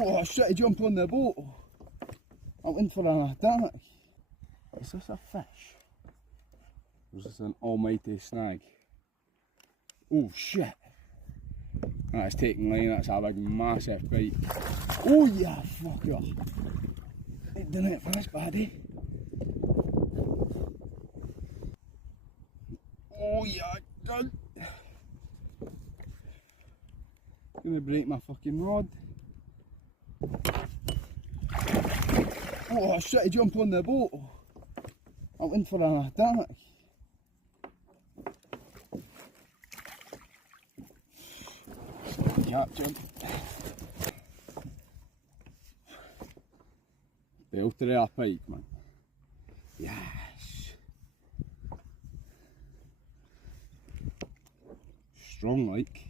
Oh shit, he jumped on the boat. I went for an attack. Is this a fish? Or is this an almighty snag? Oh shit. That's taking line, that's a big massive bite. Oh yeah, fucker. Ain't done it fast, baddie. Oh yeah, done. Gonna break my fucking rod. Oh shit, he jumped on the boat. I went for an attack. Captured. Belter of a pike, man. Yes. Strong like.